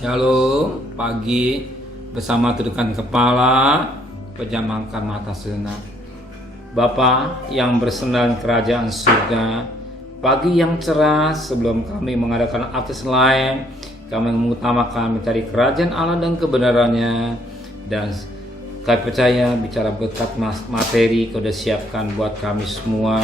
Shalom, pagi bersama tundukkan kepala, pejamkan mata sejenak. Bapa yang bersandar kerajaan surga, pagi yang cerah sebelum kami mengadakan aktivitas lain, kami mengutamakan mencari kerajaan Allah dan kebenarannya. Dan kami percaya bicara berkat materi kau sudah siapkan buat kami semua.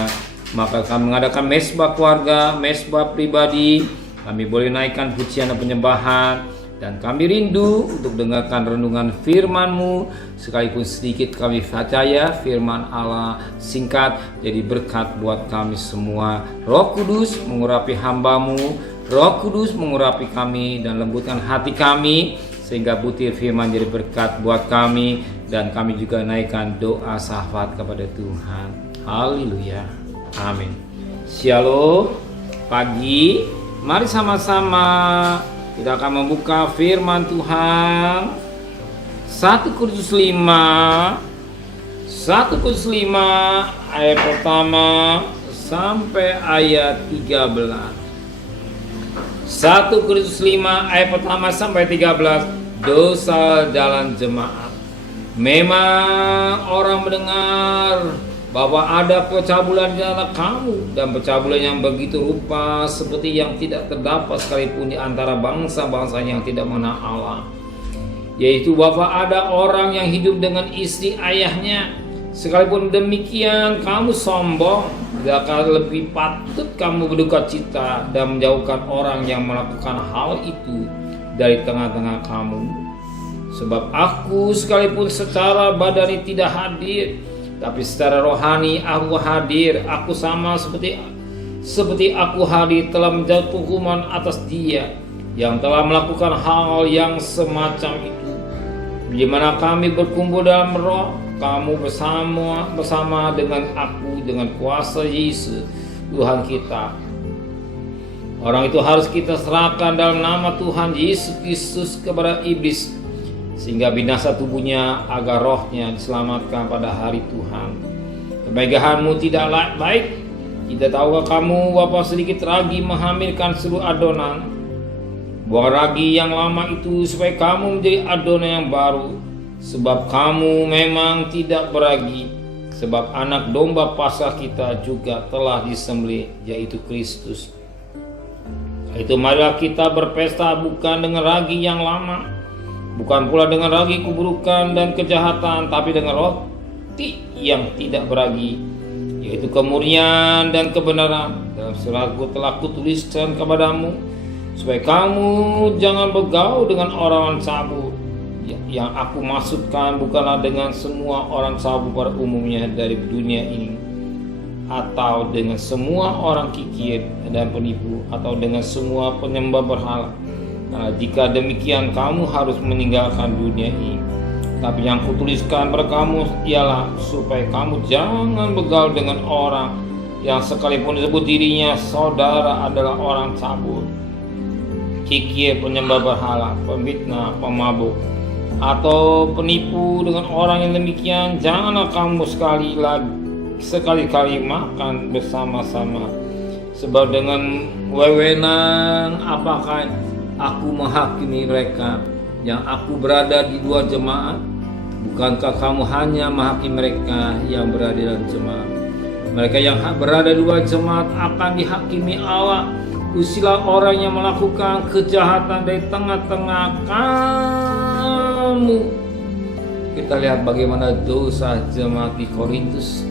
Maka kami mengadakan mesbah keluarga, mesbah pribadi. Kami boleh naikkan pujian dan penyembahan. Dan kami rindu untuk dengarkan renungan firman-Mu. Sekalipun sedikit kami percaya firman Allah singkat jadi berkat buat kami semua. Roh Kudus mengurapi hamba-Mu, Roh Kudus mengurapi kami dan lembutkan hati kami, sehingga butir firman jadi berkat buat kami. Dan kami juga naikkan doa syafat kepada Tuhan. Haleluya, amin. Shalom, pagi, mari sama-sama kita akan membuka firman Tuhan 1 Korintus 5 ayat pertama sampai ayat 13. 1 Korintus 5 ayat pertama sampai 13. Dosa dalam jemaat. Memang orang mendengar bahwa ada pencabulan di antara kamu, dan pencabulan yang begitu rupa seperti yang tidak terdapat sekalipun di antara bangsa-bangsa yang tidak mengenal Allah, yaitu bahwa ada orang yang hidup dengan istri ayahnya. Sekalipun demikian kamu sombong, akan lebih patut kamu berduka cita dan menjauhkan orang yang melakukan hal itu dari tengah-tengah kamu. Sebab aku sekalipun secara badani tidak hadir, tapi secara rohani aku hadir. Aku sama seperti aku hadir telah menjatuh hukuman atas dia yang telah melakukan hal yang semacam itu. Di mana kami berkumpul dalam roh, kamu bersama dengan aku dengan kuasa Yesus Tuhan kita. Orang itu harus kita serahkan dalam nama Tuhan Yesus Kristus kepada iblis, sehingga binasa tubuhnya agar rohnya diselamatkan pada hari Tuhan. Kemegahanmu tidak baik. Tidak tahukah kamu bahwa sedikit ragi menghamilkan seluruh adonan? Buang ragi yang lama itu supaya kamu menjadi adonan yang baru. Sebab kamu memang tidak beragi. Sebab anak domba Paskah kita juga telah disembelih, yaitu Kristus. Itu marilah kita berpesta bukan dengan ragi yang lama, bukan pula dengan ragi keburukan dan kejahatan, tapi dengan roti yang tidak beragi, yaitu kemurnian dan kebenaran. Dalam suratku telah kutuliskan kepadamu, supaya kamu jangan bergaul dengan orang cabul. Yang aku maksudkan bukanlah dengan semua orang cabul pada umumnya dari dunia ini, atau dengan semua orang kikir dan penipu, atau dengan semua penyembah berhala. Nah, jika demikian kamu harus meninggalkan dunia ini. Tapi yang kutuliskan pada kamu ialah supaya kamu jangan bergaul dengan orang yang sekalipun disebut dirinya saudara adalah orang cabul, kikir, penyembah berhala, pemfitnah, pemabuk, atau penipu. Dengan orang yang demikian janganlah kamu sekali-kali makan bersama-sama. Sebab dengan wewenang apakah aku menghakimi mereka yang aku berada di luar jemaat? Bukankah kamu hanya menghakimi mereka yang berada dalam jemaat? Mereka yang berada di luar jemaat akan dihakimi Allah. Usirlah orang yang melakukan kejahatan dari tengah-tengah kamu. Kita lihat bagaimana dosa jemaat di Korintus.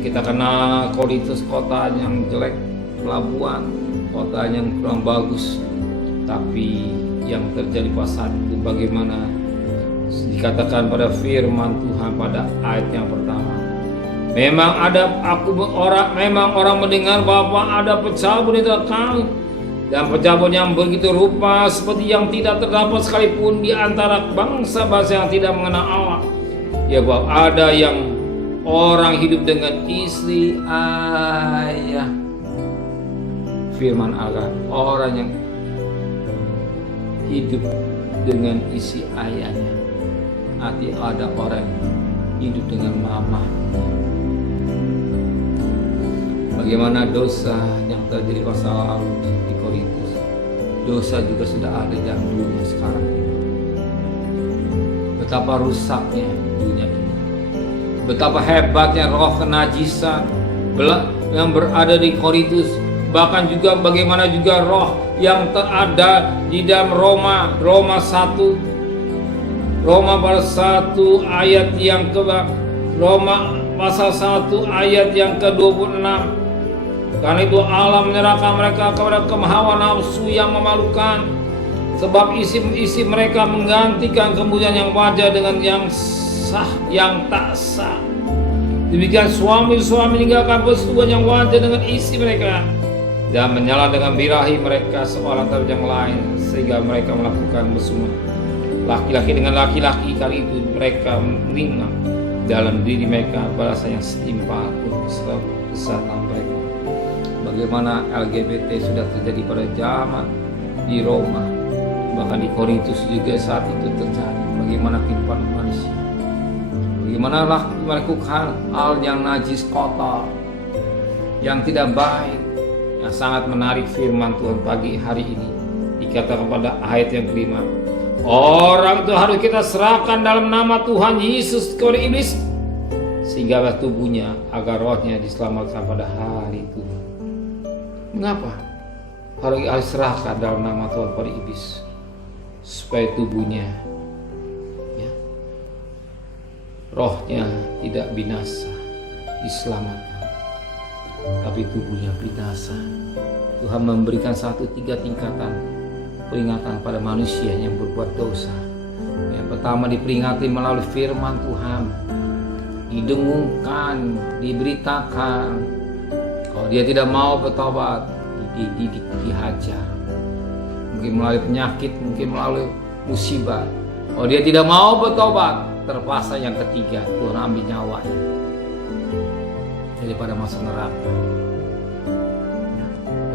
Kita kenal Korintus kota yang jelek, pelabuhan, kota yang kurang bagus. Tapi yang terjadi pasal itu bagaimana dikatakan pada firman Tuhan pada ayat yang pertama. Memang orang mendengar bahwa ada pencabul di antara kamu, dan pencabul yang begitu rupa seperti yang tidak terdapat sekalipun di antara bangsa-bangsa yang tidak mengenal Allah. Ya, bahwa ada yang orang hidup dengan istri ayah. Firman Allah, orang yang hidup dengan isi ayahnya. Arti ada orang yang hidup dengan mama. Bagaimana dosa yang terjadi masa lalu di Korintus. dosa juga sudah ada dalam dunia sekarang ini. Betapa rusaknya dunia ini. Betapa hebatnya roh kenajisan yang berada di Korintus. Bahkan juga bagaimana juga roh yang terada di dalam Roma 1. Roma pasal 1 ayat yang Roma pasal 1 ayat yang ke-26. Karena itu Allah menyerahkan mereka kepada kemahauan nafsu yang memalukan, sebab isi mereka menggantikan kemuliaan yang wajar dengan yang sah, yang tak sah. Demikian suami-suami meninggalkan persetubuhan yang wajar dengan isi mereka dan menyala dengan birahi mereka seorang terhadap yang lain, sehingga mereka melakukan mesum laki-laki dengan laki-laki. Kali itu mereka mengingat dalam diri mereka balasan yang setimpal untuk kesalahan mereka. Bagaimana LGBT sudah terjadi pada zaman di Roma, bahkan di Korintus juga saat itu terjadi. Bagaimana kehidupan manusia, bagaimana melakukan hal yang najis, kotor, yang tidak baik, yang sangat menarik firman Tuhan pagi hari ini. Dikatakan pada ayat yang kelima, orang itu harus kita serahkan dalam nama Tuhan Yesus kepada iblis, sehingga tubuhnya agar rohnya diselamatkan pada hari itu. Mengapa harus serahkan dalam nama Tuhan pada iblis? Supaya tubuhnya, rohnya tidak binasa, diselamatkan, tapi tubuhnya binasa. Tuhan memberikan 3 tingkatan peringatan pada manusia yang berbuat dosa. Yang pertama, diperingati melalui firman Tuhan, didengungkan, diberitakan. Kalau dia tidak mau bertobat, dihajar. Mungkin melalui penyakit, mungkin melalui musibah. Kalau dia tidak mau bertobat, terpaksa yang ketiga, Tuhan ambil nyawanya daripada masuk neraka.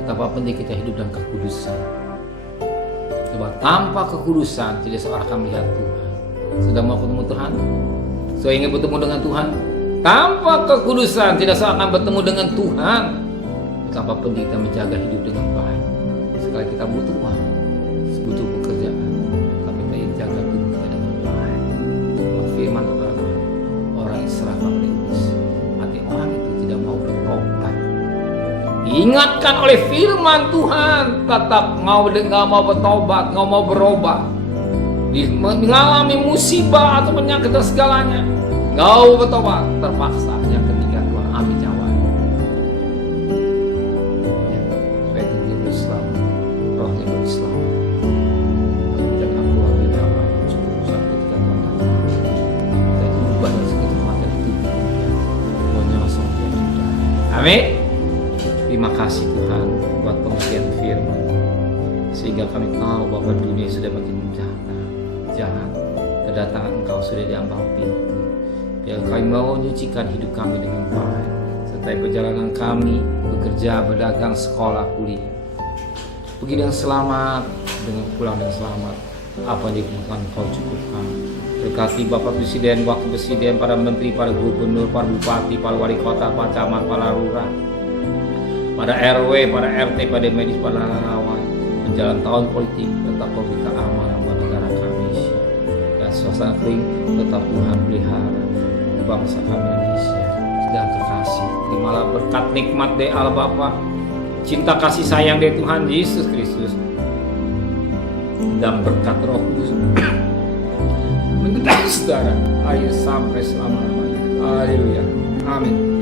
Betapa penting kita hidup dalam kekudusan. Sebab tanpa kekudusan tidak seorang akan melihat Tuhan. Sudah mau ketemu Tuhan? Saya ingin bertemu dengan Tuhan. Tanpa kekudusan tidak seorang akan bertemu dengan Tuhan. Betapa penting kita menjaga hidup dengan baik. Sekali kita butuh uang, butuh pekerjaan, tapi kita jaga tubuh kita dengan baik. Firman Tuhan, orang yang serahkan pada iblis, hati orang itu tidak mau bertobat. Diingatkan oleh firman Tuhan, tetap nggak mau bertobat, nggak mau berubah. Mengalami musibah atau penyakit dan segalanya, nggak mau bertobat, terpaksa yang ketiga Tuhan ambil nyawanya. Supaya itu Islam, rohnya berislam. Kita keluar dari dalam cukup saat ketika Tuhan datang. Kita berubah dari segitu mata itu, maunya langsung Tuhan sudah. Amin. Terima kasih Tuhan buat pengertian firman, sehingga kami tahu bahwa dunia sudah makin jahat. Kedatangan Engkau sudah diambang pintu. Biar kami mau menyucikan hidup kami dengan baik, serta perjalanan kami bekerja, berdagang, sekolah, kuliah. Pergi dengan selamat, dengan pulang dengan selamat. Apa yang dibutuhkan Engkau cukupkan. Berkati Bapak Presiden, Wakil Presiden, para Menteri, para Gubernur, para Bupati, para Wali Kota, para Camat, para Lurah, pada RW, pada RT, pada medis, pada relawan, menjalan tahun politik, tetap beri keamanan buat negara kami, dan suasana kering tetap Tuhan pelihara bangsa kami Indonesia. Dan kekasih, terimalah berkat nikmat dari Allah Bapa, cinta kasih sayang dari Tuhan Yesus Kristus, dan berkat Roh Kudus menyertai saudara akhir sampai selama-lamanya. Haleluya. Amin.